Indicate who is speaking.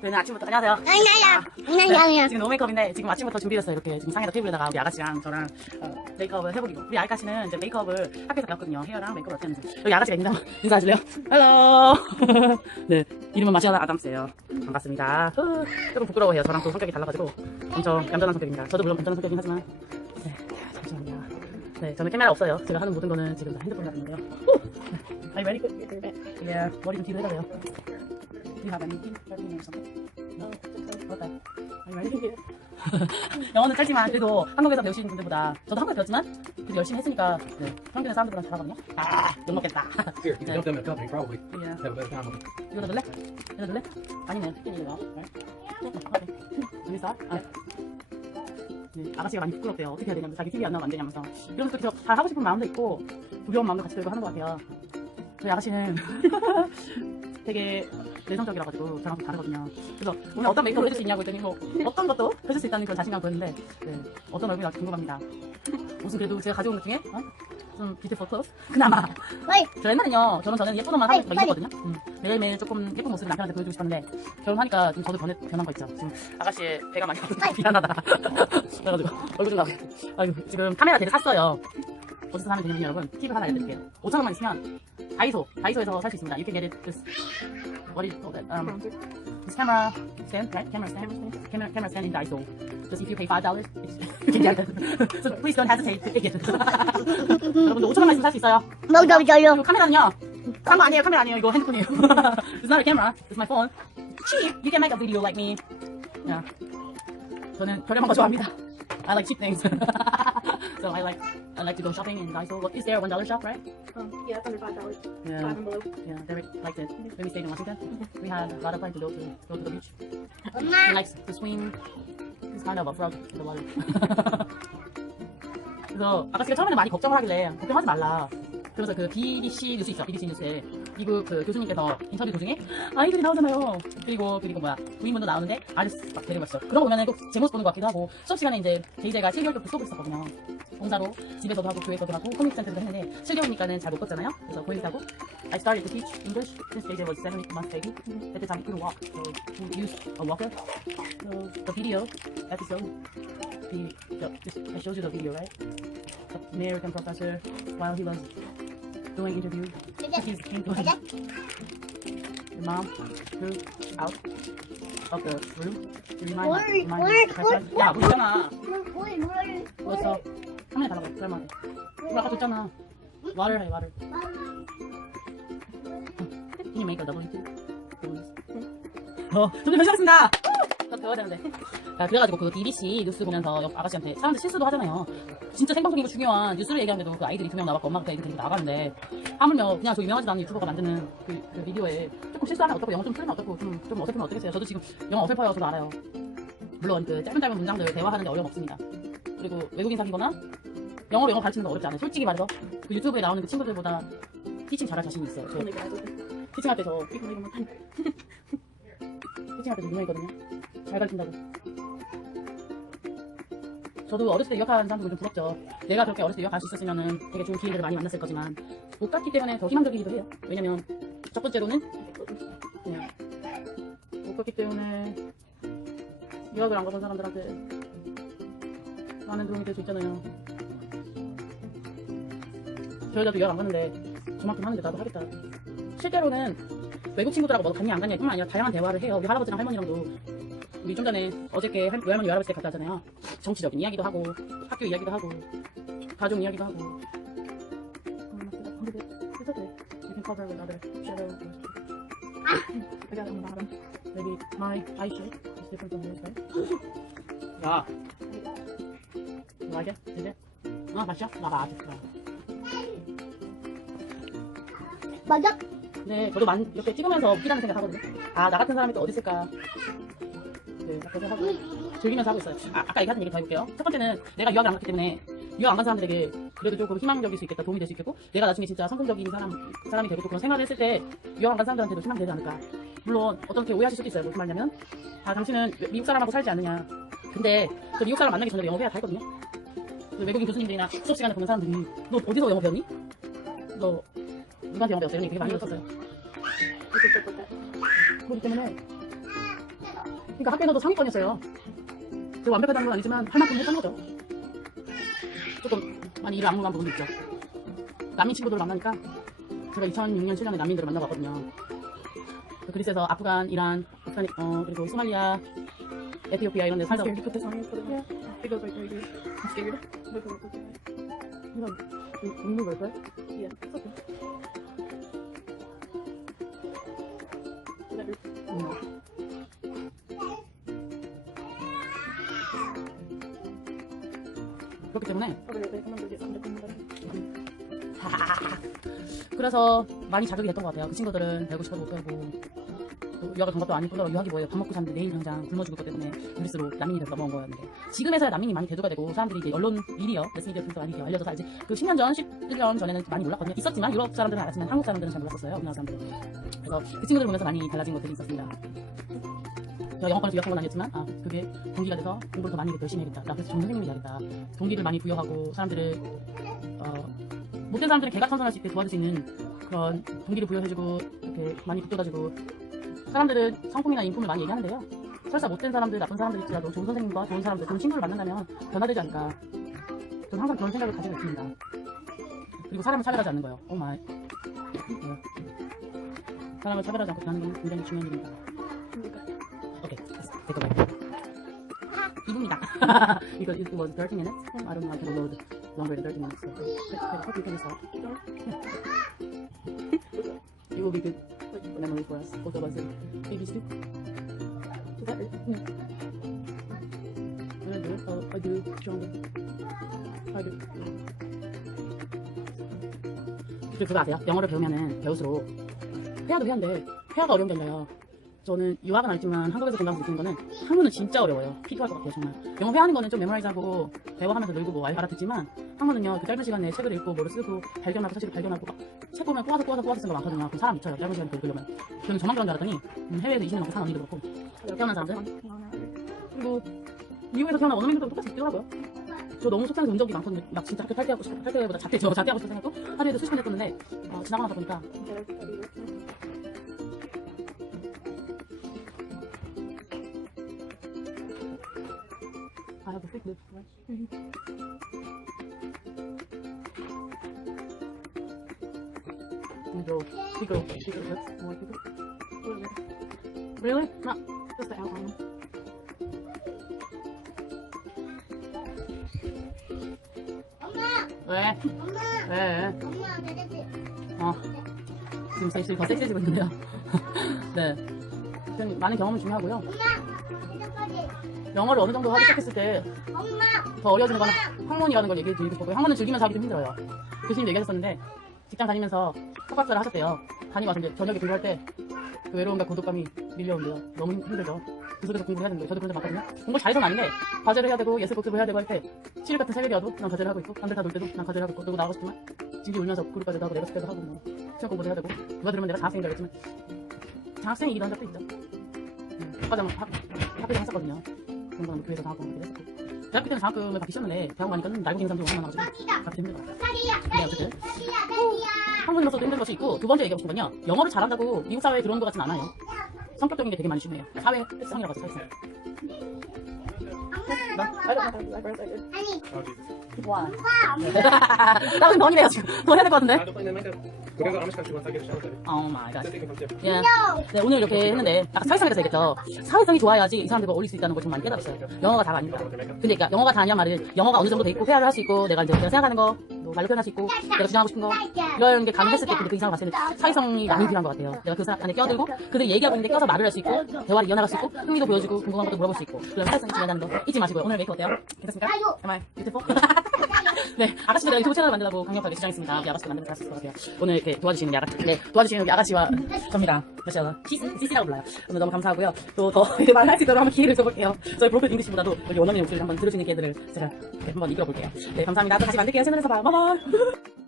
Speaker 1: 저희는 아침부터 안녕하세요.
Speaker 2: 아니야, 아니야.
Speaker 1: 지금 노 메이크업인데 지금 아침부터 준비했어요. 이렇게 지금 상에다 테이블에다가 우리 아가씨랑 저랑 어, 메이크업을 해보기로. 우리 아가씨는 이제 메이크업을 학교에서 배웠거든요. 헤어랑 메이크업을 어떻게 하는지. 여기 아가씨가 있나? 인사하실래요? 헬로. 네, 이름은 마시아나 아담스예요. 반갑습니다. 후, 조금 부끄러워해요. 저랑 또 성격이 달라가지고 엄청 얌전한 성격입니다. 저도 물론 얌전한 성격이긴 하지만 네, 잠시만요. 네, 저는 카메라 없어요. 제가 하는 모든 거는 지금 다 핸드폰으로 하는데요. You ready? Yeah, 머리 좀 뒤로 해달래요. You have or something? No? Ready? 영어는 짧지만 그래도 한국에서 배우시는 분들보다 저도 한국에 배웠지만 그래도 열심히 했으니까 네, 평균의 사람들보다 잘하거든요. 아, 못 먹겠다.
Speaker 3: Here, you them in a company, probably
Speaker 1: Yeah.
Speaker 3: have a better time with it.
Speaker 1: 이거 넣을래? 이거 넣을래? 아니네. 이거. 여기서? 아. 네, 아가씨가 많이 부끄럽대요. 어떻게 해야 되냐면 자기 TV 안 나오면 안 되냐면서. 그래서 저잘 하고 싶은 마음도 있고 두려운 마음도 같이 들고 하는 것 같아요. 저희 아가씨는 되게 내성적이라 가지고 저랑 좀 다르거든요. 그래서 오늘 어떤 메이크업을 해줄 수 있냐고 했더니 뭐 어떤 것도 해줄 수 있다는 그런 자신감 보였는데 네, 어떤 얼굴이 나올지 궁금합니다. 무슨 그래도 제가 가져온 것 중에 어? 좀 뷰티 포토 그나마. 저 옛날엔요 저는 저는 예쁜 옷만 하고 입었거든요 음, 매일매일 조금 예쁜 모습을 남편한테 보여주고 싶었는데 결혼하니까 좀 저도 변해, 변한 거 있죠 지금 아가씨의 배가 많이 미안하다 그래가지고 얼굴 좀 나오게 아이고 지금 카메라 대를 샀어요 어디서 사면 되냐면 여러분 팁을 하나 알려드릴게요 5천원만 있으면 다이소 다이소에서 살 수 있습니다 you can get it this what do you call that um, this camera stand right camera stand camera, camera stand in Daiso just if you pay five dollars you can get it so please don't hesitate to pick it 여러분들 5천원만 있으면 살 수 있어요
Speaker 2: 너도 저요.
Speaker 1: 이거 카메라는요. 산거 아니에요. 카메라 아니에요. 이거 핸드폰이에요. It's not a camera. It's my phone. Cheap. You can make a video like me. Yeah. 저는 저렴한 거 좋아합니다. I like cheap things. so I like I like to go shopping in Daiso. What, is there a one dollar shop, right?
Speaker 4: Um, yeah, it's under five dollars.
Speaker 1: Yeah.
Speaker 4: Five and below.
Speaker 1: Yeah. Derek liked it. When we stayed in Washington, we had a lot of fun to go to go to the beach. He
Speaker 2: 엄마.
Speaker 1: likes to swim. He's kind of a frog in the water. 그래서 아가씨가 처음에는 많이 걱정을 하길래 걱정하지 말라. 그래서 그 BBC 뉴스 있죠? BBC 뉴스에 미국 그 교수님께서 인터뷰 도중에 아이들이 나오잖아요. 그리고 그리고 뭐야 부인분도 나오는데 아리스 막 데리고 있어. 그런 거 보면은 꼭 제 모습 보는 것 같기도 하고 수업 시간에 이제 제이제가 7개월 동안 수업을 했었거든요. 봉사로 집에서도 하고 교회에서도 하고 커뮤니티 센터도 했는데 7개월이니까는 잘 못 걷잖아요. 그래서 고행사고 I started to teach English since JJ was 7 months baby. At the time he couldn't walk, so we used a walker. So the video episode, the, the this, I showed you the video, right? The American professor while he was doing interview, the mom drew out of the room remind
Speaker 2: 뭘,
Speaker 1: remind
Speaker 2: 뭘,
Speaker 1: the professor.
Speaker 2: 뭘,
Speaker 1: 야, 뭐 있잖아.
Speaker 2: 뭘, 뭘,
Speaker 1: 뭐였어? 카메라 달라고 그럴만해. 우리 아까 줬잖아. water 해 water. Can you make a double YouTube? 어, 점점 변신했습니다. 더 배워야 되는데. 아, 그래가지고 그 BBC 뉴스 보면서 옆 아가씨한테 사람들 실수도 하잖아요. 진짜 생방송이고 중요한 뉴스를 얘기하는데도 그 아이들이 두 명 나왔고 엄마가 애들 데리고 나가는데 하물며 그냥 저 유명하지도 않은 유튜버가 만드는 그, 그 비디오에 조금 실수하면 어떻고 영어 좀 틀리면 어떻고 좀, 좀 어설프면 어떻겠어요. 저도 지금 영어 어설퍼요. 저도 알아요. 물론 그 짧은 짧은 문장들 대화하는데 어려움 없습니다. 그리고 외국인 사귀거나 영어로 영어 가르치는 거 어렵지 않아요. 솔직히 말해서 그 유튜브에 나오는 그 친구들보다 티칭 잘할 자신이 있어요. 저
Speaker 4: it.
Speaker 1: 티칭할 때저 못하니 티칭할 때저 유명했거든요. 잘 가르친다고. 저도 어렸을 때 유학한 사람들 좀 부럽죠. 내가 그렇게 어렸을 때갈수 있었으면은 되게 좋은 기회들을 많이 만났을 거지만 못 갔기 때문에 더 희망적이기도 해요. 왜냐면 첫 번째로는 그냥 못 갔기 때문에 유학을 안 가본 사람들한테 많은 도움이 될 수 있잖아요. 저희가도 유학 안 갔는데 저만큼 하는데 나도 하겠다. 실제로는 외국 친구들하고 뭐 갔냐 안 갔냐 뿐만 아니라 다양한 대화를 해요. 우리 할아버지랑 할머니랑도 우리 좀 전에 어저께 할- 외할머니 외할아버지 댁 갔다 왔잖아요. 정치적인 이야기도 하고 학교 이야기도 하고 가족 이야기도 하고 음, 근데 it's okay. You can cover with other shadow it on the bottom. Maybe my eye shape is different from yours, right? 야. You like it? Is it? 아, 맛있어? 나 맛있어.
Speaker 2: 맞아?
Speaker 1: 네, 저도 만, 이렇게 찍으면서 웃기다는 생각 하거든요. 아, 나 같은 사람이 또 어디 있을까. 네, 그래서 하고, 즐기면서 하고 있어요. 아, 아까 얘기한 얘기 더 해볼게요. 첫 번째는 내가 유학을 안 갔기 때문에 유학 안 간 사람들에게 그래도 조금 희망적일 수 있겠다, 도움이 될 수 있겠고, 내가 나중에 진짜 성공적인 사람, 사람이 되고 또 그런 생활을 했을 때 유학 안 간 사람들한테도 희망이 되지 않을까. 물론, 어떻게 오해하실 수도 있어요. 무슨 말이냐면, 아, 당신은 미국 사람하고 살지 않느냐. 근데, 저 미국 사람 만나기 전에 영어 배야 다 했거든요. 그 외국인 교수님들이나 수업 시간에 보는 사람들이, 너 어디서 영어 배웠니? 너, 누구한테 영어 배웠어? 이런 얘기 되게 많이
Speaker 4: with that.
Speaker 1: 그렇기 때문에 그러니까 학교에서도 상위권이었어요. 저 완벽하다는 건 아니지만 할 만큼 했던 거죠. 조금 많이 일을 악물한 부분도 있죠. 난민 친구들을 만나니까 제가 2006년 7년에 난민들을 만나봤거든요. 그 그리스에서 아프간, 이란, 아프간, 어, 그리고 소말리아, 에티오피아 이런 데 살다
Speaker 4: it.
Speaker 1: 이런 눈물 걸
Speaker 4: Yeah, it's okay.
Speaker 1: 그렇기 때문에
Speaker 4: get something to put
Speaker 1: 그래서 많이 자극이 됐던 것 같아요. 그 친구들은 배우고 싶어도 못 배우고 또 유학을 간 것도 아닐 뿐더러 유학이 뭐예요. 밥 먹고 사는데 내일 당장 굶어 죽을 것 때문에 그리스로 난민이 돼서 넘어온 거였는데 지금에서야 난민이 많이 대두가 되고 사람들이 이제 언론 미디어, 매스미디어 통해서 많이 알려져서 알지 그 10년 전, 11년 전에는 많이 몰랐거든요. 있었지만 유럽 사람들은 알았지만 한국 사람들은 잘 몰랐었어요. 우리나라 사람들은. 그래서 그 친구들 보면서 많이 달라진 것들이 있었습니다. 제가 영어권에서 유학한 건 아니었지만 아 그게 동기가 돼서 공부를 더 많이 열심히 해야겠다. 나 그래서 좋은 선생님이 돼야겠다. 동기를 많이 부여하고 사람들을 어, 못된 사람들은 개각선선할 수 있게 도와줄 수 있는 그런 동기를 부여해주고 이렇게 많이 북돋아주고 사람들은 성품이나 인품을 많이 얘기하는데요. 설사 못된 사람들, 나쁜 사람들 있더라도 좋은 선생님과 좋은 사람들, 좋은 친구를 만난다면 변화되지 않을까. 저는 항상 그런 생각을 가지고 있습니다. 그리고 사람을 차별하지 않는 거예요. 오 마이. 네. 사람을 차별하지 않고 대하는 건 굉장히 중요한 일입니다. 됐고. 2분입니다. 이거 it was 30 minutes. I don't I can load longer than 30 minutes. So I hope you can stop. it will be good memory for us. Both of us and. Is that it? Yeah. When I do it, I'll, I do stronger. I do. 그리고 그거 아세요? 영어를 배우면은 배울수록 회화도 회화인데 회화가 어려운 게 아니라요. 저는 유학은 아니지만 한국에서 공부하면서 느끼는 거는 한국은 진짜 어려워요. 피곤할 것 같아요, 정말. 영어 회화하는 거는 좀 메모라이즈하고 대화하면서 늘고 뭐 알- 알아듣지만 한국은요, 그 짧은 시간에 책을 읽고 뭐를 쓰고 발견하고 사실을 발견하고 막책 보면 꼬아서 꼬아서 꼬아서 쓴 거 많거든요. 그럼 사람 미쳐요. 짧은 시간에 읽으려면. 저는 저만 그런 줄 알았더니 음, 해외에서 20년 넘게 산 언니도 그렇고 태어난 사람들 그리고 미국에서 태어난 원어민들도 똑같이 있더라고요. 저 너무 속상해서 운 적이 많거든요. 막 진짜 학교 탈퇴하고 싶, 탈퇴보다 자퇴죠. 자퇴하고 싶어 생각도 하루에도 수십 번 했었는데 어, 지나고 나서 보니까 I have a thick lip. We go, we go, we go, that's more people. Really? Not just the outline. 왜?
Speaker 2: 엄마,
Speaker 1: 왜?
Speaker 2: 엄마, 내려지.
Speaker 1: 어. 지금 사실 더 섹시해지고 있는데요. 네. 좀 많은 경험이 중요하고요.
Speaker 2: 엄마, 이제까지.
Speaker 1: 영어를 어느 정도 하기 시작했을 때더
Speaker 2: 엄마,
Speaker 1: 어려워지는 건 학문이라는 걸 얘기해 드리고 싶고요. 학문은 즐기면서 하기 좀 힘들어요. 교수님 얘기하셨었는데 직장 다니면서 석박사를 하셨대요. 다니고 와서 이제 저녁에 공부할 때 그 외로움과 고독감이 밀려온대요. 너무 힘- 힘들죠. 그 속에서 공부를 해야 되는데 저도 그런 적 많거든요. 공부 잘해서는 아닌데 과제를 해야 되고 예술 복습을 해야 되고 할 때 시일 같은 새벽에 와도 난 과제를 하고 있고 남들 다 놀 때도 난 과제를 하고 있고 누구 나가고 싶지만 징기 울면서 그룹 과제도 하고 내가 숙제도 하고 뭐 시험 공부도 해야 되고 누가 들으면 내가 장학생인 줄 알겠지만 장학생이기도 한 적도 있죠. 음, 학과장 학, 학교장 했었거든요. 거는 교회에서 받기도 했었고 대학교 때는 장학금을 받기 싫었는데 대학 가니까는 날고 갱 사람들이 워낙 많아가지고 받기 힘들어요.
Speaker 2: 딸이야,
Speaker 1: 네, 어쨌든. 한국인으로서도 힘든 것이 있고 두 번째 얘기하고 싶은 건요. 영어를 잘한다고 미국 사회에 들어온 것 같진 않아요. 성격적인 게 되게 많이 중요해요. 사회 특성이라고 하죠, 사회성. 나?
Speaker 2: 아니,
Speaker 3: Oh, Jesus.
Speaker 1: 와.
Speaker 2: 엄마, 엄마.
Speaker 1: 나는 던이래요, 지금. 더 해야 될 것 같은데?
Speaker 3: 그래서 아무 시간 주고 사기를 시작했어요.
Speaker 1: 오 마이 갓. 예. 네, 오늘 이렇게 했는데, 아까 사회성에 대해서 얘기했죠. 사회성이 좋아야지 이 사람들과 어울릴 수 있다는 걸 좀 많이 깨달았어요. 영어가 다가 아닙니다. 근데 그러니까 영어가 다냐 말은 영어가 어느 정도 돼 있고 회화를 할 수 있고 내가 이제 내가 생각하는 거, 뭐 말로 표현할 수 있고 내가 주장하고 싶은 거 이런 게 가능했을 때 근데 그 이상을 봤을 때 사회성이 많이 필요한 것 같아요. 내가 그 사람 안에 껴들고 그들 얘기하고 있는데 껴서 말을 할 수 있고 대화를 이어나갈 수 있고 흥미도 보여주고 궁금한 것도 물어볼 수 있고 그런 사회성이 중요하다는 거 잊지 마시고요. 오늘 메이크 어때요? 괜찮습니까? I beautiful? 네, 아가씨들의 유튜브 채널을 만들라고 강력하게 주장했습니다. 우리 아가씨가 만들면 잘쓸것 같아요. 오늘 이렇게 도와주시는 우리 아가씨, 네, 도와주시는 우리 아가씨와 접니다. 몇시요 시시, 시시라고 불러요. 오늘 너무 감사하고요. 또 더 말을 할수 있도록 한번 기회를 줘볼게요. 저희 브로큰 잉글리시보다도 우리 원어민 목소리를 한번 들을 수 있는 기회들을 제가 네, 한번 이끌어볼게요. 네, 감사합니다. 또 다시 만들게요. 채널에서 봐요. 바이바이.